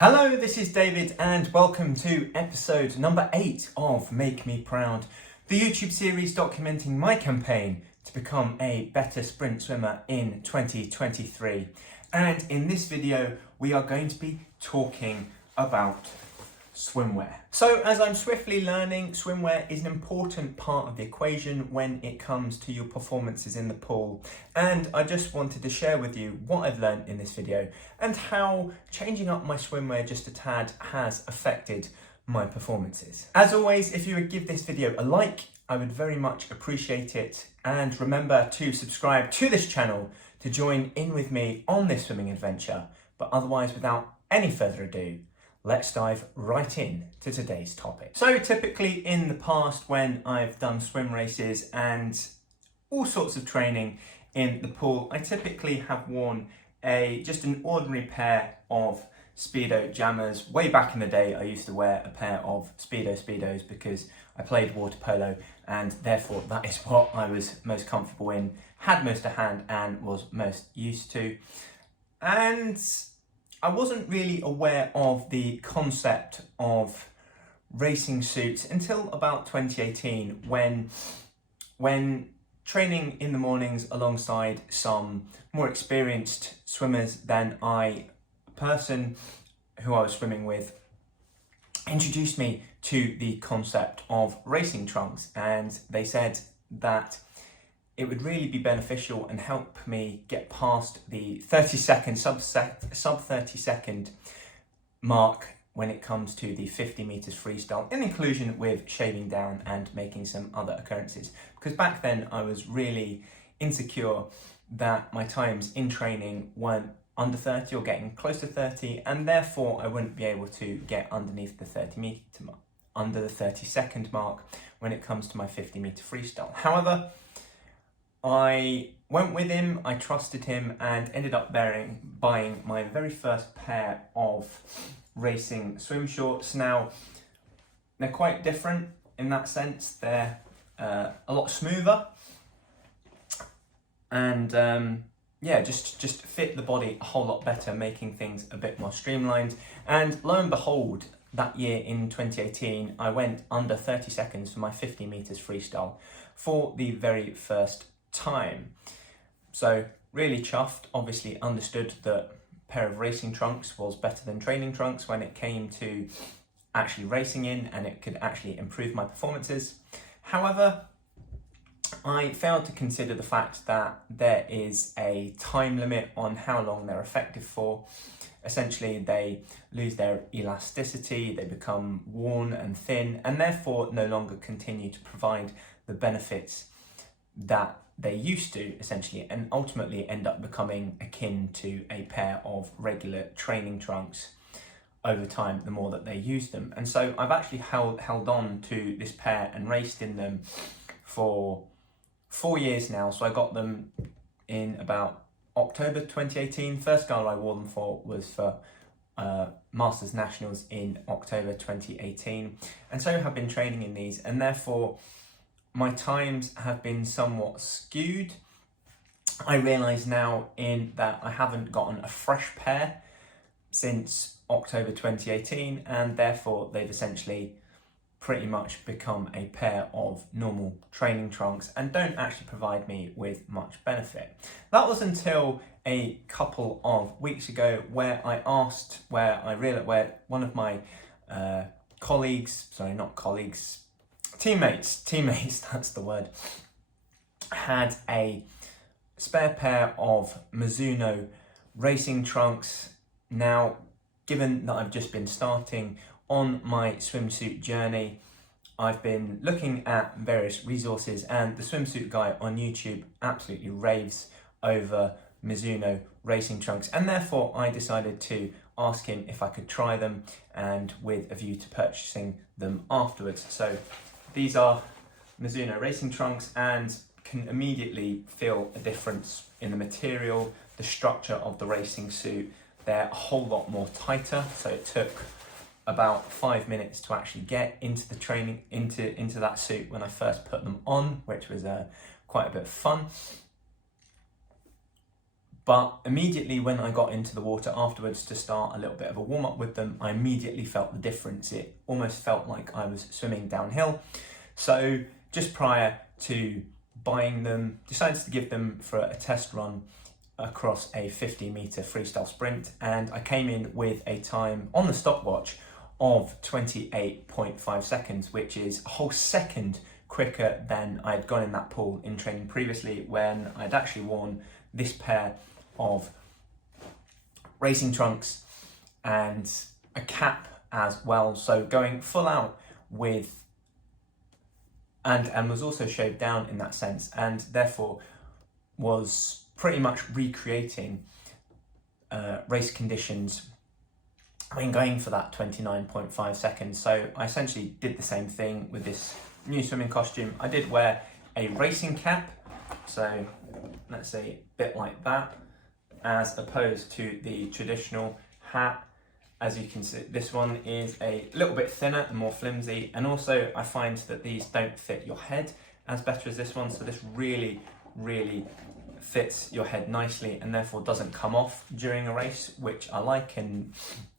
Hello, this is David and welcome to episode number 8 of Make Me Proud, the YouTube series documenting my campaign to become a better sprint swimmer in 2023. And in this video, we are going to be talking about swimwear. So as I'm swiftly learning, swimwear is an important part of the equation when it comes to your performances in the pool. And I just wanted to share with you what I've learned in this video and how changing up my swimwear just a tad has affected my performances. As always, if you would give this video a like, I would very much appreciate it. And remember to subscribe to this channel to join in with me on this swimming adventure. But otherwise, without any further ado, let's dive right in to today's topic. So typically in the past when I've done swim races and all sorts of training in the pool, I typically have worn just an ordinary pair of Speedo jammers. Way back in the day, I used to wear a pair of Speedos because I played water polo and therefore that is what I was most comfortable in, had most to hand and was most used to. And I wasn't really aware of the concept of racing suits until about 2018 when training in the mornings alongside some more experienced swimmers than a person who I was swimming with introduced me to the concept of racing trunks, and they said that it would really be beneficial and help me get past the 30-second, sub 30-second mark when it comes to the 50 meters freestyle, in inclusion with shaving down and making some other occurrences. Because back then I was really insecure that my times in training weren't under 30 or getting close to 30, and therefore I wouldn't be able to get underneath the 30-second mark when it comes to my 50 meter freestyle. However, I went with him, I trusted him, and ended up buying my very first pair of racing swim shorts. Now, they're quite different in that sense. They're a lot smoother and just fit the body a whole lot better, making things a bit more streamlined. And lo and behold, that year in 2018, I went under 30 seconds for my 50 meters freestyle for the very first time. So really chuffed. Obviously understood that a pair of racing trunks was better than training trunks when it came to actually racing in, and it could actually improve my performances. However, I failed to consider the fact that there is a time limit on how long they're effective for. Essentially, they lose their elasticity, they become worn and thin, and therefore no longer continue to provide the benefits that they used to, essentially, and ultimately end up becoming akin to a pair of regular training trunks over time, the more that they use them. And so I've actually held on to this pair and raced in them for 4 years now. So I got them in about October 2018. First goal I wore them for was for Masters Nationals in October 2018. And so have been training in these, and therefore my times have been somewhat skewed. I realise now in that I haven't gotten a fresh pair since October 2018, and therefore they've essentially pretty much become a pair of normal training trunks and don't actually provide me with much benefit. That was until a couple of weeks ago where one of my teammates, that's the word, had a spare pair of Mizuno racing trunks. Now, given that I've just been starting on my swimsuit journey, I've been looking at various resources, and the swimsuit guy on YouTube absolutely raves over Mizuno racing trunks, and therefore I decided to ask him if I could try them, and with a view to purchasing them afterwards. So these are Mizuno racing trunks, and can immediately feel a difference in the material, the structure of the racing suit. They're a whole lot more tighter, so it took about 5 minutes to actually get into the training, into that suit when I first put them on, which was quite a bit of fun. But immediately when I got into the water afterwards to start a little bit of a warm up with them, I immediately felt the difference. It almost felt like I was swimming downhill. So just prior to buying them, decided to give them for a test run across a 50-meter freestyle sprint, and I came in with a time on the stopwatch of 28.5 seconds, which is a whole second quicker than I had gone in that pool in training previously, when I'd actually worn this pair of racing trunks and a cap as well. So going full out with, and was also shaved down in that sense, and therefore was pretty much recreating race conditions when going for that 29.5 seconds. So I essentially did the same thing with this new swimming costume. I did wear a racing cap, so let's say a bit like that, as opposed to the traditional hat. As you can see, this one is a little bit thinner and more flimsy, and also I find that these don't fit your head as better as this one, so this really fits your head nicely and therefore doesn't come off during a race, which I like, and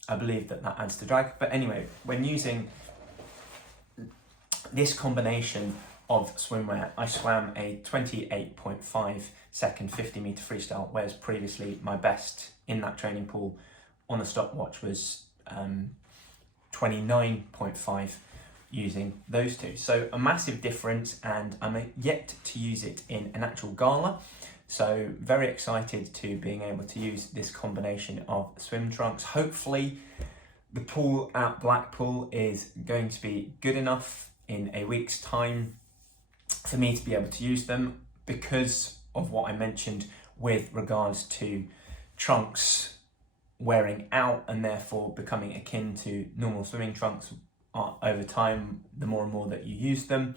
I believe that that adds to drag. But anyway, when using this combination of swimwear, I swam a 28.5 second 50-meter freestyle, whereas previously my best in that training pool on the stopwatch was 29.5 using those two. So a massive difference, and I'm yet to use it in an actual gala. So very excited to being able to use this combination of swim trunks. Hopefully the pool at Blackpool is going to be good enough in a week's time for me to be able to use them, because of what I mentioned with regards to trunks wearing out and therefore becoming akin to normal swimming trunks over time, the more and more that you use them.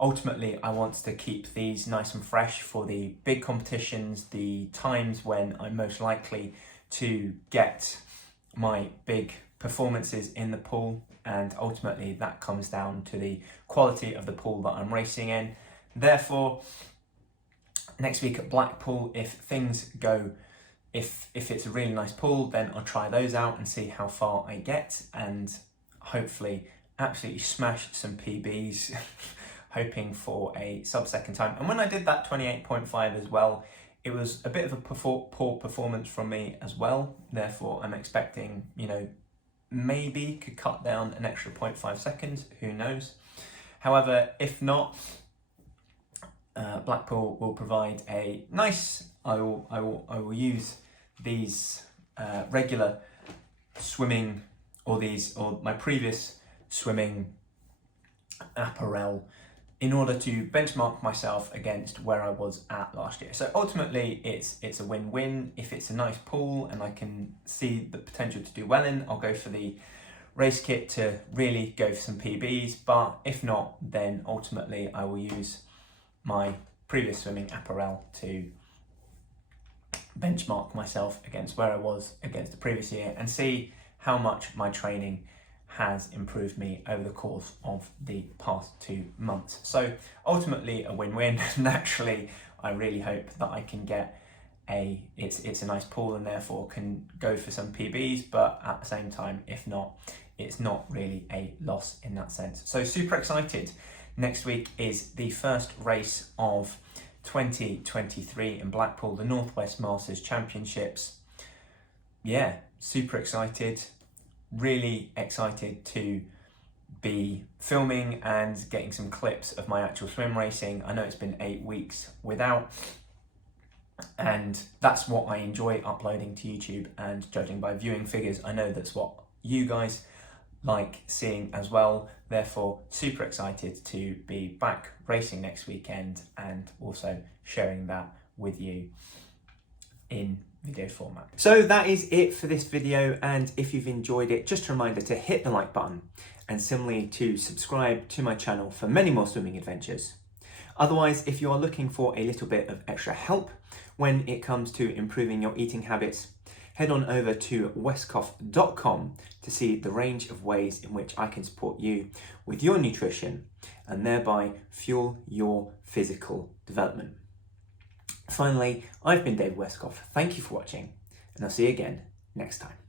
Ultimately, I want to keep these nice and fresh for the big competitions, the times when I'm most likely to get my big performances in the pool, and ultimately that comes down to the quality of the pool that I'm racing in. Therefore, next week at Blackpool, if things go, if it's a really nice pool, then I'll try those out and see how far I get, and hopefully absolutely smash some PBs, hoping for a sub-second time. And when I did that 28.5 as well, it was a bit of a poor performance from me as well. Therefore, I'm expecting, maybe could cut down an extra 0.5 seconds, who knows. However, if not, Blackpool will provide a nice, I will use these regular swimming, or my previous swimming apparel, in order to benchmark myself against where I was at last year. So ultimately it's a win-win. If it's a nice pool and I can see the potential to do well in, I'll go for the race kit to really go for some PBs, but if not, then ultimately I will use my previous swimming apparel to benchmark myself against where I was against the previous year and see how much my training has improved me over the course of the past 2 months. So ultimately a win-win. Naturally, I really hope that I can get it's a nice pool and therefore can go for some PBs, but at the same time, if not, it's not really a loss in that sense. So super excited. Next week is the first race of 2023 in Blackpool, the Northwest Masters Championships. Yeah, super excited. Really excited to be filming and getting some clips of my actual swim racing. I know it's been 8 weeks without, and that's what I enjoy uploading to YouTube, and judging by viewing figures, I know that's what you guys like seeing as well. Therefore, super excited to be back racing next weekend and also sharing that with you in video format. So that is it for this video, and if you've enjoyed it, just a reminder to hit the like button, and similarly to subscribe to my channel for many more swimming adventures. Otherwise, if you are looking for a little bit of extra help when it comes to improving your eating habits, head on over to westcough.com to see the range of ways in which I can support you with your nutrition and thereby fuel your physical development. Finally, I've been David Westcough. Thank you for watching, and I'll see you again next time.